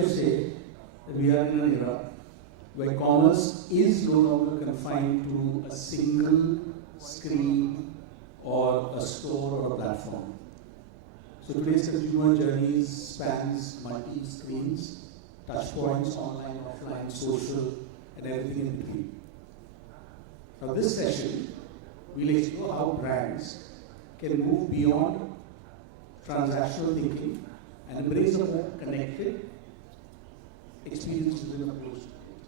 to say that we are in an era where commerce is no longer confined to a single screen or a store or a platform. So today's consumer journeys spans multi-screens, touchpoints, online, offline, social, and everything in between. Now this session, we'll explore how brands can move beyond transactional thinking and embrace a more connected experience within a closed market.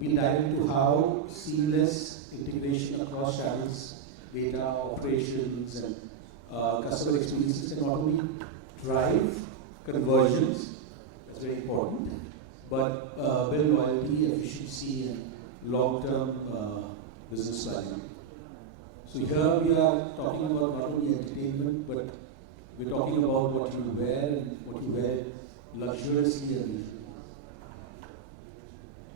We'll dive into how seamless integration across channels, data, operations, and customer experiences can not only drive conversions, that's very important, but build loyalty, efficiency, and long-term business value. So here we are talking about not only entertainment, but we're talking about what you wear and what you wear luxuriously and usually.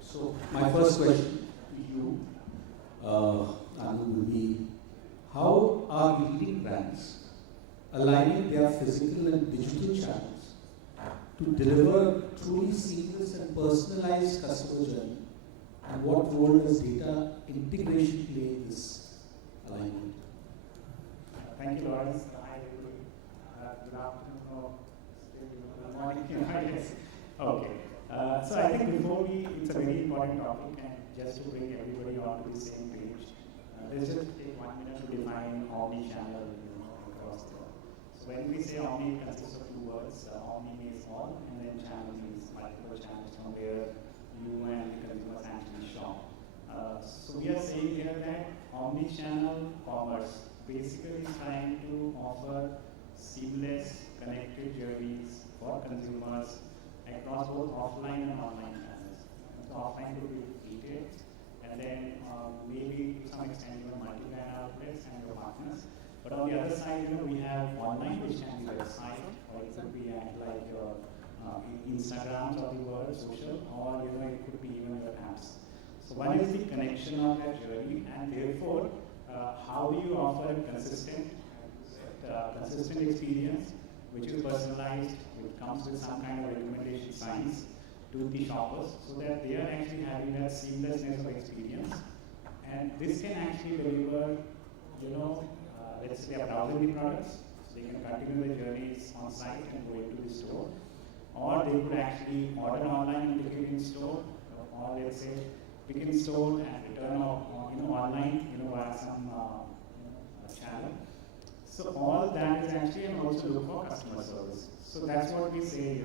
So my first question to you, Anu, would be, how are leading brands aligning their physical and digital channels to deliver truly seamless and personalized customer journey? And what role does data integration play in this alignment? Thank you, Lawrence. Hi, everybody. Good afternoon or still good morning. Yes. Okay. So I think it's a very important topic, and just to bring everybody onto the same page, let's just take 1 minute to define omnichannel across the. So when we say omni, it consists of 2 words. Omni means all, and then channel means multiple channels from where you and the consumers actually shop. So we are saying here that omnichannel commerce basically is trying to offer seamless, connected journeys for consumers across both offline and online channels. So offline could be retail, and then maybe to some extent multi-brand outlets and your partners. But on the other side, we have online, which can be website, or it could be like your Instagrams of the world, social, or it could be even your apps. So one is the connection of that journey, and therefore, how do you offer a consistent experience, which is personalized, which comes with some kind of recommendation signs to the shoppers, so that they are actually having that seamlessness of experience. And this can actually deliver, let's say, a browsing the products, so they can continue their journeys on site and go into the store. Or they could actually order online and pick it in store, or let's say pick in store and return online, via some channel. So all that is actually, and also look for customer service. So that's what we say,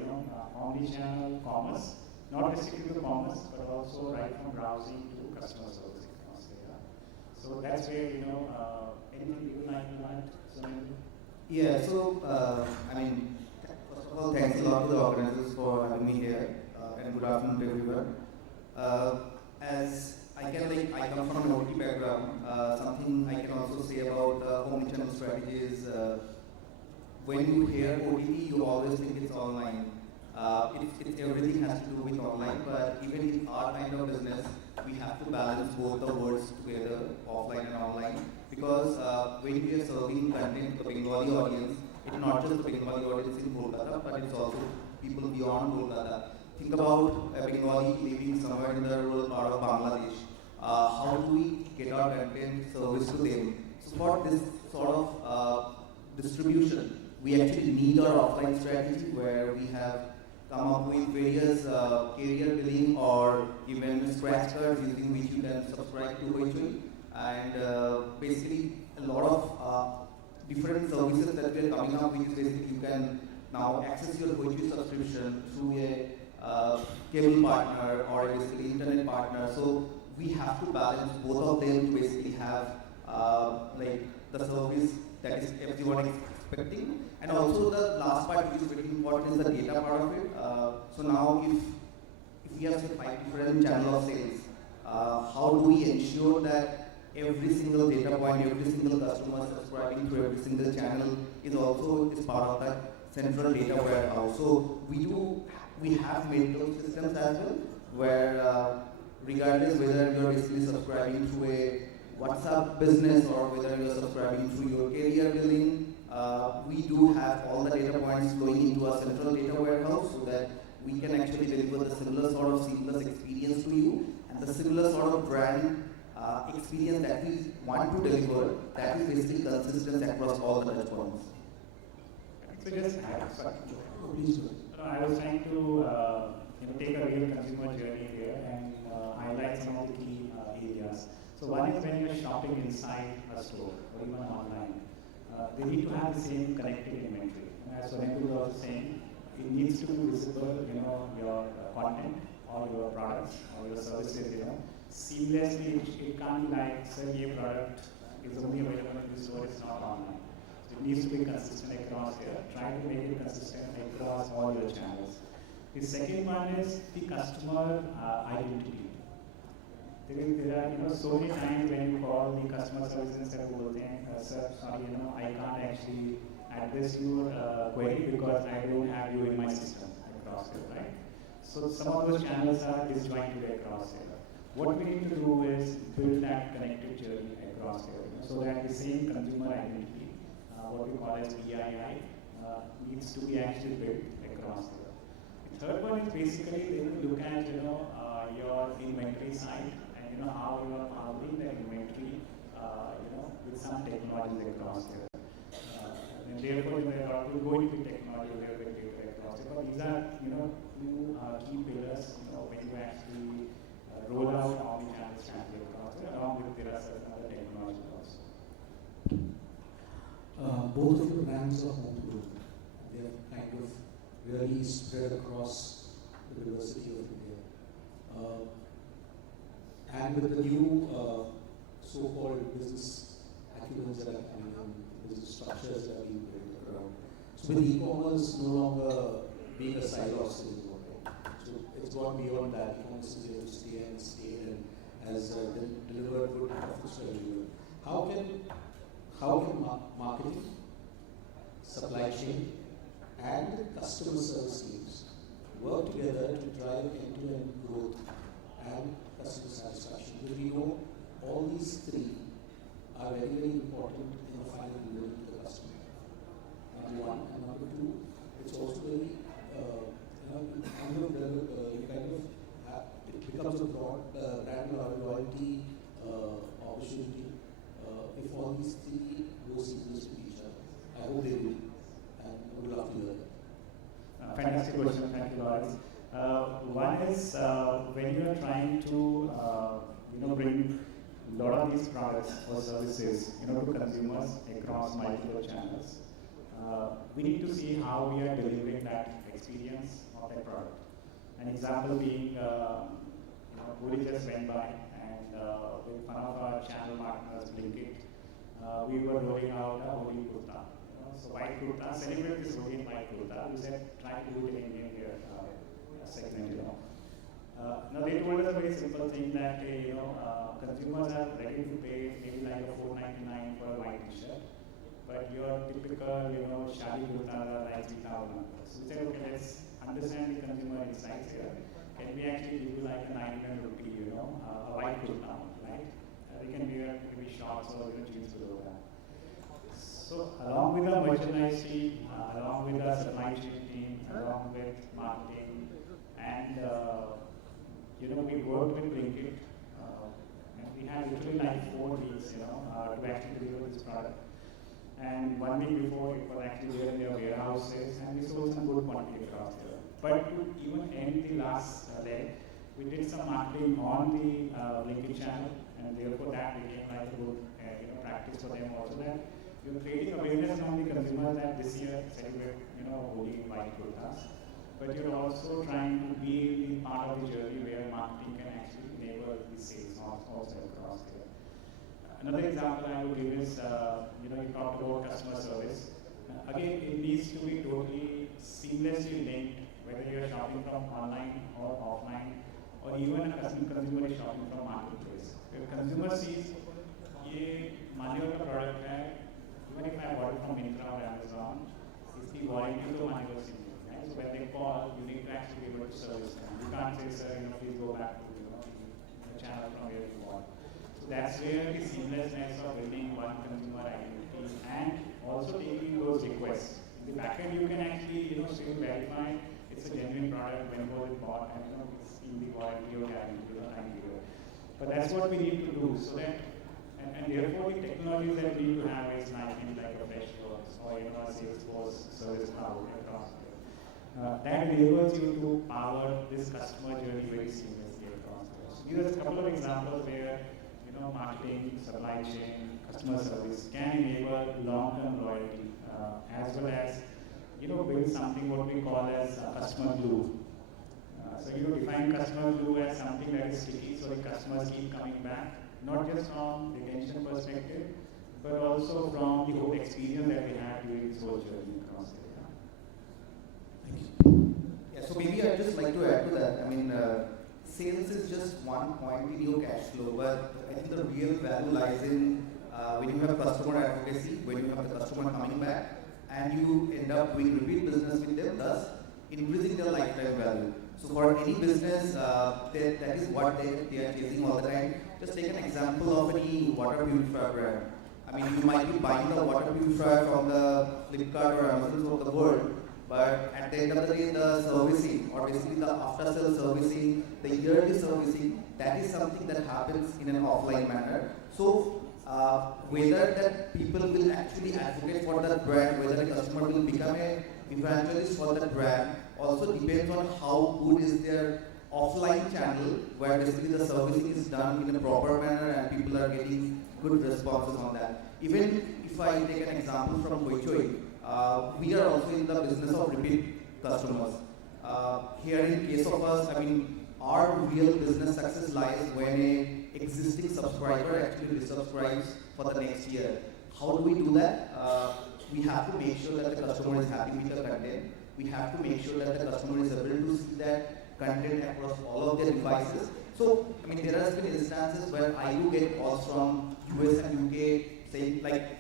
omnichannel commerce, not restricted to commerce, but also right from browsing to customer service across there. So that's where, anything you would like to add, Sunil? Yeah, so, first of all, thanks a lot to the organizers for having me here, and good afternoon to everyone. As I come from an OT background, something I can also say about omnichannel strategies. When you hear OTT, you always think it's online. Everything has to do with online, but even in our kind of business, we have to balance both the worlds together, offline and online, because when we are serving content to the Bengali audience, it's not just the Bengali audience in Kolkata, but it's also people beyond Kolkata. Think about a Bengali living somewhere in the rural part of Bangladesh. How do we get our content service to them? So for this sort of distribution, we actually need our offline strategy, where we have come up with various carrier billing or even scratch cards using which you can subscribe to hoichoi, and basically a lot of different services that we are coming up with. Basically, you can now access your hoichoi subscription through a cable partner or basically internet partner. So we have to balance both of them to basically have the service that is everyone is expecting. And also the last part, which is very important, is the data part of it. So now if we have say 5 different channels of sales, how do we ensure that every single data point, every single customer subscribing to every single channel is part of that central data warehouse? So we have made those systems as well, where regardless whether you're basically subscribing to a WhatsApp business or whether you're subscribing through your carrier billing, we do have all the data points flowing into a central data warehouse so that we can actually deliver the similar sort of seamless experience to you and the similar sort of brand experience that we want to deliver that is basically consistent across all the touch points. So just sorry. Please go. I was trying to take a real consumer journey here and highlight some of the key areas. So one is when you're shopping inside a store or even online, they need to have the same connected inventory. As Sonetu was also saying, it needs to be visible, your content or your products or your services, seamlessly. It can't be like, sir, your product is only available in the store, it's not online. So it needs to be consistent across here. Try to make it consistent across all your channels. The second one is the customer identity. There are so many times when you call the customer service and say, sir, sorry, I can't actually address your query because I don't have you in my system across here, right? So some of those channels are disjointed across here. What we need to do is build that connected journey across here, so that the same consumer identity, what we call as EII, needs to be actually built across here. The third one is basically look at your inventory side and how you are powering the inventory with some technologies across here. And therefore we'll go into technology a little bit later across here. But these are two key pillars when you actually roll out Omnichannel strategy across here, along with there are certain other technologies also. Both of the brands are homegrown. They are kind of really spread across the diversity of India. And with the new so-called business acumens that are coming in, business structures that are being built around. So with e-commerce no longer being a silo of anymore, right? So it's gone beyond that. E-commerce is here to stay and has delivered good profits for everyone. How can marketing, supply chain, and customer service teams work together to drive end-to-end growth and customer satisfaction? Because we know all these three are very, very important in the final delivery to the customer. Number one, and number two, it's also very, it becomes a broad brand loyalty opportunity if all these three go seamless with each other. I hope they will, and I would love to hear that. Fantastic question, thank you, Lawrence. One is when you are trying to bring a lot of these products or services to consumers across multiple channels, we need to see how we are delivering that experience of that product. An example being, Uri just went by and with one of our channel partners, Blinkit, we were rolling out a Holi Kurta. So white kurta, celebrate this Holi in white kurta. We said, try to do it in Indian wear segment, Now they told us a very simple thing that, consumers are ready to pay maybe like a $4.99 for a white t-shirt, but your typical, shadi kurtas are like 3,000. So we said, okay, let's understand the consumer insights here. Can we actually give you like a 900 rupee, a white kurta, right? They can wear maybe shorts or jeans below that. So along with the merchandise team, along with the supply chain team, along with marketing, and we worked with Blinkit, and we had literally like 4 weeks, to actually deliver this product. And 1 week before, it was actually there in their warehouses, and we sold some good quantity across there. But to even end the last leg, we did some marketing on the Blinkit channel, and therefore that became like a good practice for them also, that you're creating awareness among the consumers that this year celebrate Holi white kurtas, but you're also trying to be the part of the journey where marketing can actually enable the sales also across here. Another example I would give is, you talked about customer service. Again, it needs to be totally seamlessly linked, whether you're shopping from online or offline, or even a consumer is shopping from marketplace. If consumer sees, ये Manyavar का product है, even if I bought it from Myntra or Amazon, इसकी warranty तो Manyavar से नहीं है, right? So when they call, you need to actually be able to service them. You can't say, sir, please go back to the channel from where you bought. So that's where the seamlessness of building one consumer identity and also taking those requests. In the backend, you can actually still verify it's a genuine product when it was bought and it's in the warranty or guarantee or time period. But that's what we need to do so that, and therefore the technologies that we need to have is like a Freshworks or a Salesforce service cloud across. That enables you to power this customer journey very seamlessly across. So give us a couple of examples where marketing, supply chain, customer service can enable long-term loyalty as well as build something what we call as customer glue. So define customer glue as something that is sticky, so the customers keep coming back, not just from retention perspective, but also from the whole experience that we have during this whole journey across the data. Thank you. Yeah, so maybe I'd just like to add to that. I mean, sales is just one point in your cash flow, but I think the real value lies in when you have customer advocacy, when you have the customer coming back, and you end up doing repeat business with them, thus increasing their lifetime value. So for any business, that is what they are chasing all the time. Just take an example of any water purifier brand. I mean, you might be buying the water purifier from the Flipkart or Amazon of the world, but at the end of the day, the servicing, or basically the after-sale servicing, the yearly servicing, that is something that happens in an offline manner. So whether that people will actually advocate for that brand, whether the customer will become an evangelist for that brand, also depends on how good is their offline channel, where basically the servicing is done in a proper manner and people are getting good responses on that. Even if I take an example from hoichoi, we are also in the business of repeat customers. Here in case of us, I mean, our real business success lies when an existing subscriber actually resubscribes for the next year. How do we do that? We have to make sure that the customer is happy with the content. We have to make sure that the customer is able to see that content across all of their devices. So, I mean, there has been instances where I do get calls from US and UK saying, like,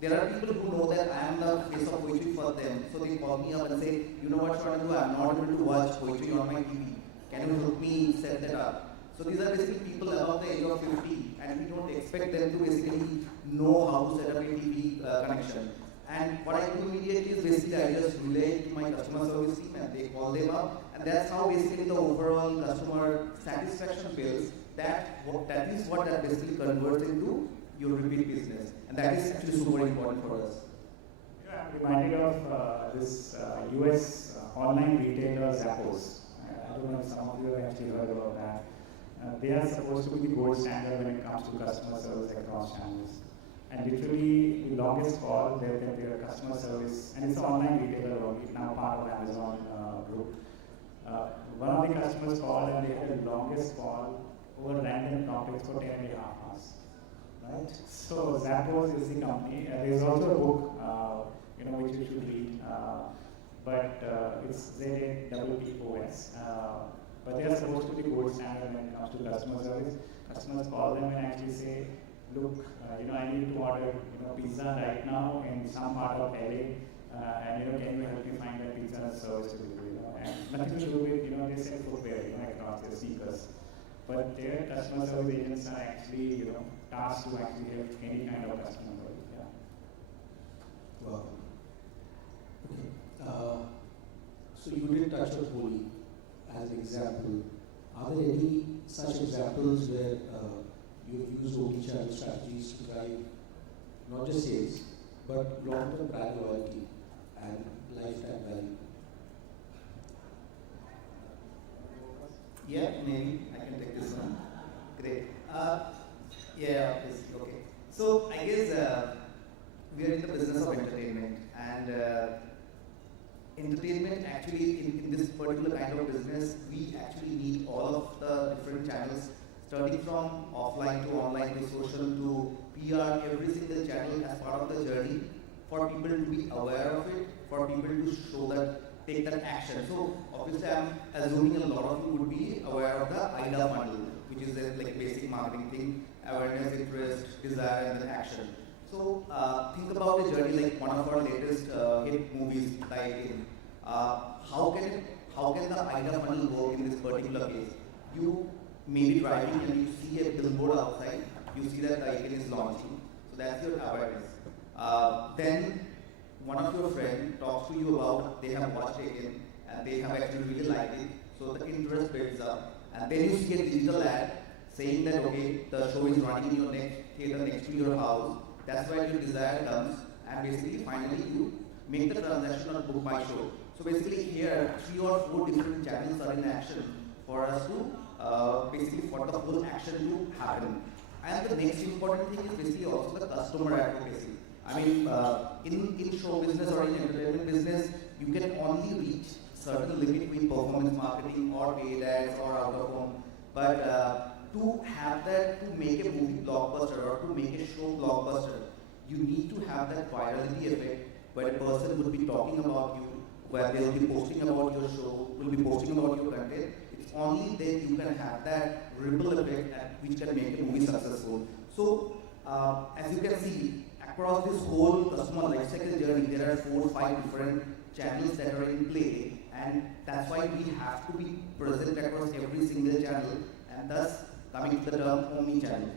there are people who know that I am the face of hoichoi for them. So they call me up and say, you know what, Shanadu, I'm not able to watch hoichoi on my TV. Can you help me set that up? So these are basically people above the age of 50, and we don't expect them to basically know how to set up a TV connection. And what I do immediately is basically I just relay to my customer service team and they call them up, and that's how basically the overall customer satisfaction builds. That is what that basically converts into your repeat business, and that is actually super important for us. Yeah, I'm reminded of this US online retailer Zappos. I don't know if some of you have actually heard about that. They are supposed to be the gold standard when it comes to customer service across channels. And literally, the longest call, their customer service, and it's an online retailer only, now part of Amazon group. One of the customers called and they had the longest call over random topics for 10.5 hours. Right? So Zappos is the company. There's also a book, which you should read, but it's ZAPPOS. But they are supposed to be gold standard when it comes to customer service. Customers call them and actually say, look, I need to order, pizza right now in some part of LA, and can you help me find that pizza service delivery? And nothing to do with, they sell footwear, across their sneakers. But their customer service agents are actually, tasked to actually help any kind of customer. Yeah. Wow. Okay. So you did touch on Holy as an example. Are there any such examples where you've used omnichannel strategies to drive not just sales, but long-term brand loyalty and lifetime value? Yeah, maybe I can take this one. Great. Yeah, okay. So I guess we are in the business of entertainment, and entertainment actually in this particular kind of business, we actually need all of the different channels, starting from offline to online to social to PR, every single channel as part of the journey, for people to be aware of it, for people to show that, take that action. So obviously I'm assuming a lot of you would be aware of the IDA funnel, which is a basic marketing thing, awareness, interest, desire, and then action. So think about the journey like one of our latest hit movies, Dive In. How can the IDA funnel work in this particular case? You may be driving and you see a billboard outside, you see that the icon is launching. So that's your awareness. Then one of your friends talks to you about they have watched icon and they have actually really liked it. So the interest builds up. And then you see a digital ad saying that, okay, the show is running in your next theater next to your house. That's why your desire comes. And basically, finally, you make the transaction on book my show. So basically here, 3 or 4 different channels are in action for us to, basically for the whole action to happen. And the next important thing is basically also the customer advocacy. I mean, in show business or in entertainment business, you can only reach certain limit with performance marketing or paid ads or out of home. But to have that, to make a movie blockbuster or to make a show blockbuster, you need to have that virality effect where a person would be talking about you, where they'll be posting about your show, will be posting about your content. It's only then you can have that ripple effect which can make a movie successful. So, as you can see, across this whole customer lifecycle journey, there are 4 or 5 different channels that are in play, and that's why we have to be present across every single channel, and thus coming to the term Omnichannel.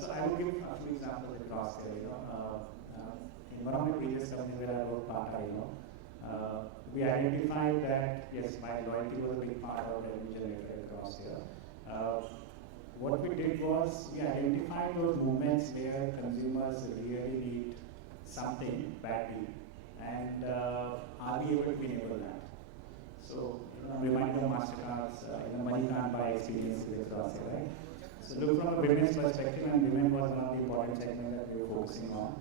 So I will give a few examples across there. In one of my previous companies where I worked part-time, we identified that yes, my loyalty was a big part of revenue generated across here. What we did was we identified those moments where consumers really need something badly, and are we able to enable that? So, remind the Mastercards, money can't buy experiences across here, right? So look from a women's perspective, and women was one of the important segments that we were focusing on.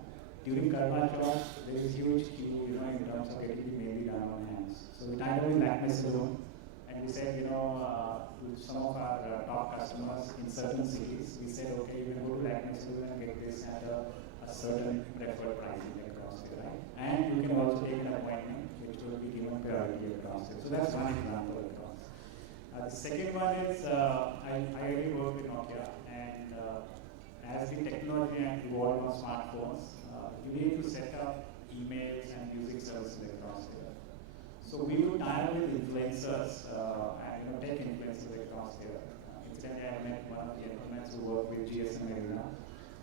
During Karwa Chauth, there is huge queue, in terms of getting the maybe done on hands. So we tied up with Lakme Saloon, and we said, to some of our top customers in certain cities, we said, okay, you can go to Lakme Saloon and get this at a certain preferred pricing across here, right? And you can also take an appointment, which will be given priority across here. So that's one example across. The second one is, I really work with Nokia, and as the technology evolved on smartphones, you need to set up emails and music services across here. So we would tie up with influencers, and tech influencers across here. Incidentally, I met one of the gentlemen who work with GSM Arena.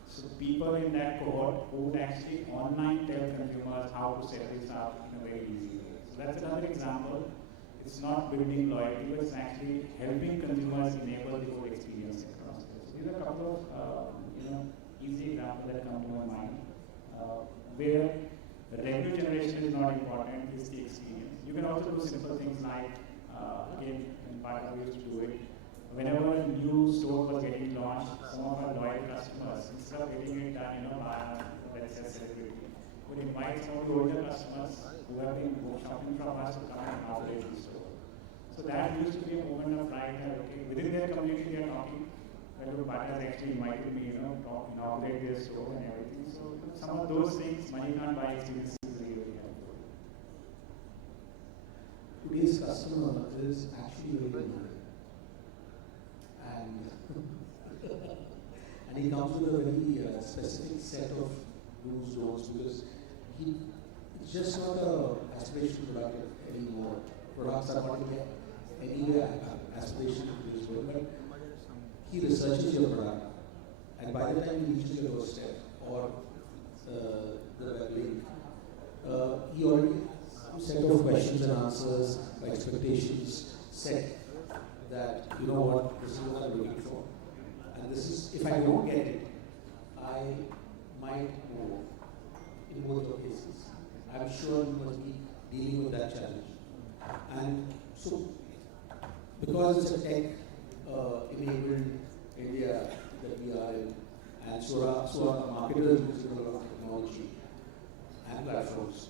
So people in that cohort who would actually online tell consumers how to set this up in a very easy way. So that's another example. It's not building loyalty, but it's actually helping consumers enable the whole experience across this. So these are a couple of easy examples that come to my mind, where the revenue generation is not important, it's the experience. You can also do simple things like, again, in part of we used to do it, whenever a new store was getting launched, some of our loyal customers, instead of getting it done, by let's say celebrity, would invite some of the older customers who have been shopping from us to come and operate the store. So that used to be a moment of pride that, okay, within their community they are talking, well, the partners actually invited me, to inaugurate their store and everything. So some of those things, money can't buy experiences is really helpful. Today's customer is actually very demanding. And he comes with a very specific set of do's, don'ts, because it's just not an aspirational product anymore. Products are not any aspiration to this world, but he researches your product, and by the time he reaches your doorstep or the web link, he already has some set of questions and answers, expectations set that, this is what I'm looking for. And this is, if I don't get it, I might move in both of cases. I'm sure you must be dealing with that challenge. And so, because it's a tech-enabled India that we are in, and so our marketers use a lot of technology and platforms.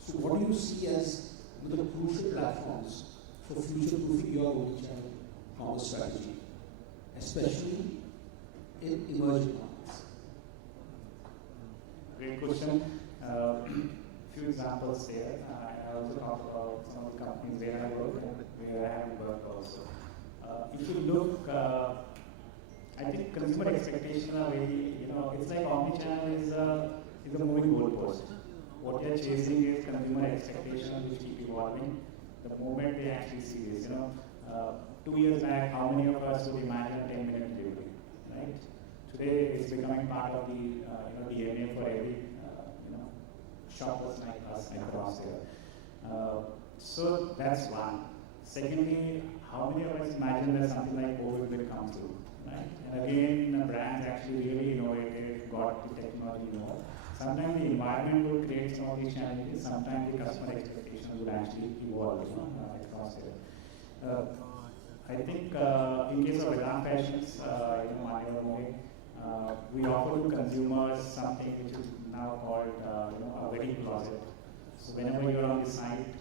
So what do you see as the crucial platforms for future-proofing your omnichannel commerce strategy, especially in emerging markets? Great question. Few examples there. I also talked about some of the companies where I work and where I haven't worked also. If you look, I think consumer expectations are very, it's like omnichannel is a moving goalpost. What they're chasing is consumer expectations which keep evolving. The moment they actually see this, 2 years back, how many of us would imagine 10-minute delivery, right? Today, it's becoming part of the DNA for every shoppers like us across here. So that's one. Secondly, how many of us imagine that something like COVID will come through, right? And again, brands actually really innovated, got the technology involved. Sometimes the environment will create some of these challenges. Sometimes the customer expectations will actually evolve across here. I think in case of Vedant Fashions, Manyavar, we offer to consumers something which is now called a wedding closet. So whenever you're on the site,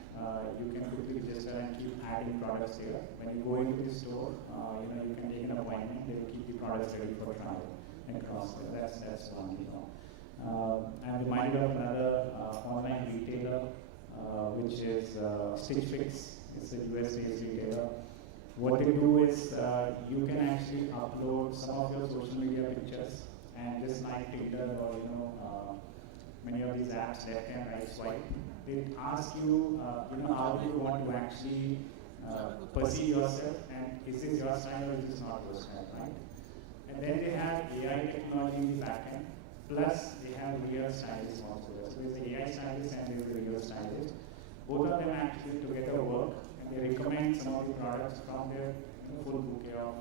you can quickly register and keep adding products here. When you go into the store, you can take an appointment. They will keep the products ready for trial across there. That's one. I'm reminded of another online retailer, which is Stitch Fix. It's a US-based retailer. What they do is you can actually upload some of your social media pictures, and just like Tinder or many of these apps, left and right swipe, they ask you, how do you want to actually perceive yourself, and is this your style or is this not your style, right? And then they have AI technology in the backend, plus they have real stylists also. So there's the AI stylist and there's the real stylist. Both of them actually together work, and they recommend some of the products from their full bouquet of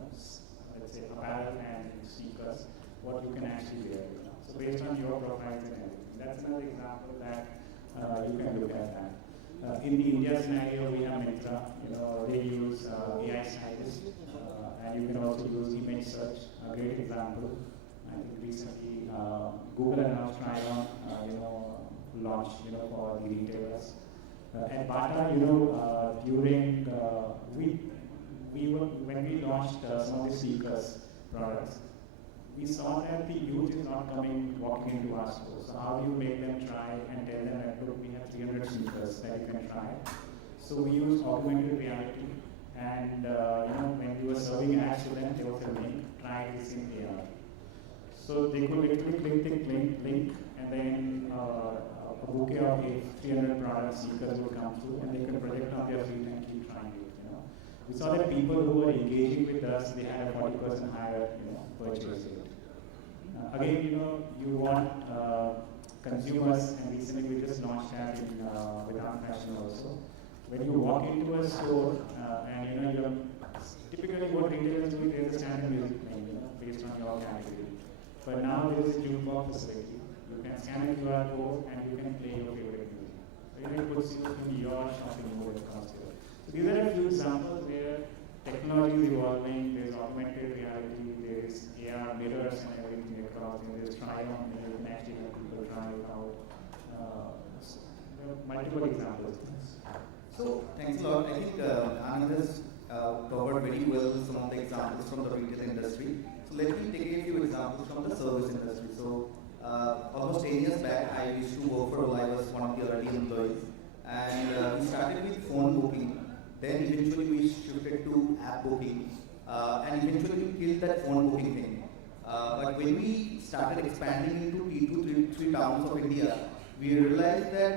let's say apparel and sneakers, what you can actually wear. So based on your profiles and everything. That's another example that you can look at that. In the India scenario, we have Myntra. They use AI stylists, and you can also use image search. A great example. I think recently Google announced try-on, launched, for the retailers. At Bata, during when we launched some of the sneakers products, we saw that the youth is not walking into our stores. So how do you make them try and tell them that, look, we have 300 sneakers that you can try. So we use augmented reality, and when we were serving ads to them, they were filming, try this in AR. So they could literally click the link, and then a bouquet of 300 products, sneakers would come through, and they could project on their feet and keep trying it. We saw that people who were engaging with us, they had a 40% higher purchase rate. Again, you want consumers, and recently we just launched that in Vedant Fashion also. When you walk into a store, and you're typically what retailers do, there's a standard music playing, based on your category. But now there is a jukebox facility. You can scan a QR code and you can play your favorite music. So it puts you in your shopping mode across here. So these are a few examples where technology is evolving. There's augmented reality, there's AR mirrors and everything across. There's try-on, you can actually have people try it out. There are multiple examples. So thanks a lot. I think Anand has covered very well some of the examples from the retail industry. So let me take a few examples from the service industry. So almost 10 years back, I used to work for I was one of the early employees, and we started with phone booking. Then eventually we shifted to app booking, and eventually we killed that phone booking thing. But when we started expanding into T2, 3 towns of India, we realized that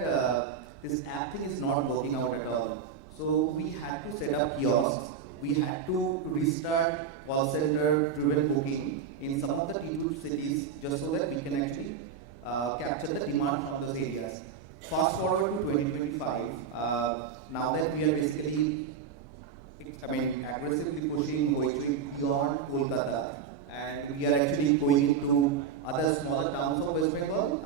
this app thing is not working out at all. So we had to set up kiosks. We had to restart call center driven booking in some of the T2 cities just so that we can actually capture the demand from those areas. Fast forward to 2025, now that we are basically, aggressively pushing hoichoi beyond Kolkata, and we are actually going into other smaller towns of West Bengal.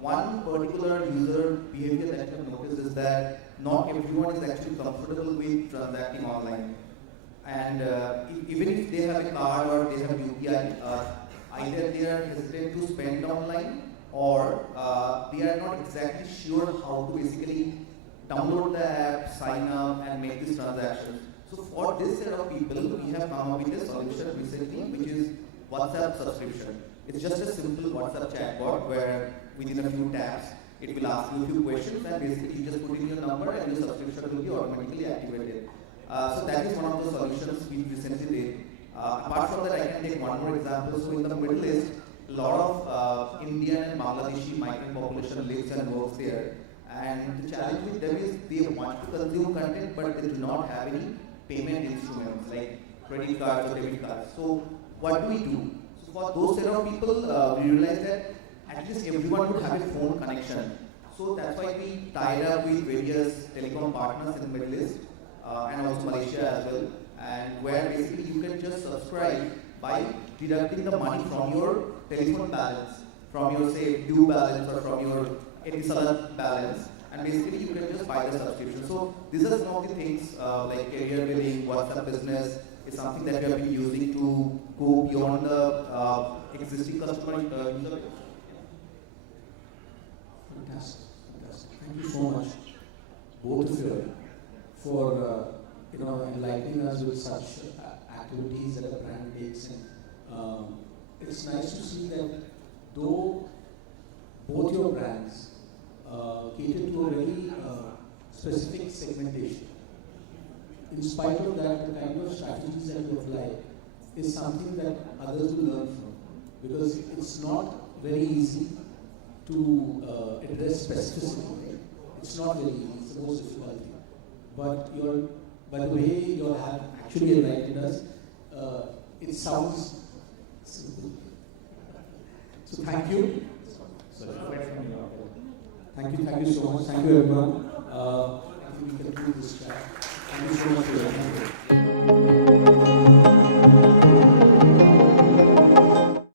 One particular user behavior that I have noticed is that not everyone is actually comfortable with transacting online. And even if they have a card or they have UPI, either they are hesitant to spend online, or they are not exactly sure how to basically download the app, sign up, and make these transactions. So for this set of people, we have come up with a solution recently, which is WhatsApp subscription. It's just a simple WhatsApp chatbot where within a few taps, it will ask you a few questions, and basically you just put in your number and your subscription will be automatically activated. So that is one of the solutions we recently did. Apart from that, I can take one more example. So in the Middle East, a lot of Indian and Bangladeshi migrant population lives and works there. And the challenge with them is they want to consume content, but they do not have any payment instruments like credit cards or debit cards. So what do we do? So for those set of people, we realized that at least everyone would have a phone connection. So that's why we tied up with various telecom partners in the Middle East and also Malaysia as well. And where basically you can just subscribe by deducting the money from your telephone balance, from your say due balance or from your Etisalat balance, and basically you can just buy the subscription. So these are some of the things like career building, WhatsApp business is something that we have been using to go beyond the existing customer user. Fantastic, fantastic. Thank you so much, both of you, for enlightening us with such activities that a brand takes. And it's nice to see that though both your brands cater to a very specific segmentation, in spite of that, the kind of strategies that you apply is something that others will learn from, because it's not very easy to address specificity. It's not very easy, it's the most difficult thing. But by the way you have actually enlightened us, it sounds simple. So thank you. Thank you so much. Thank you everyone. I think we can do this chat. Thank you so much for your time.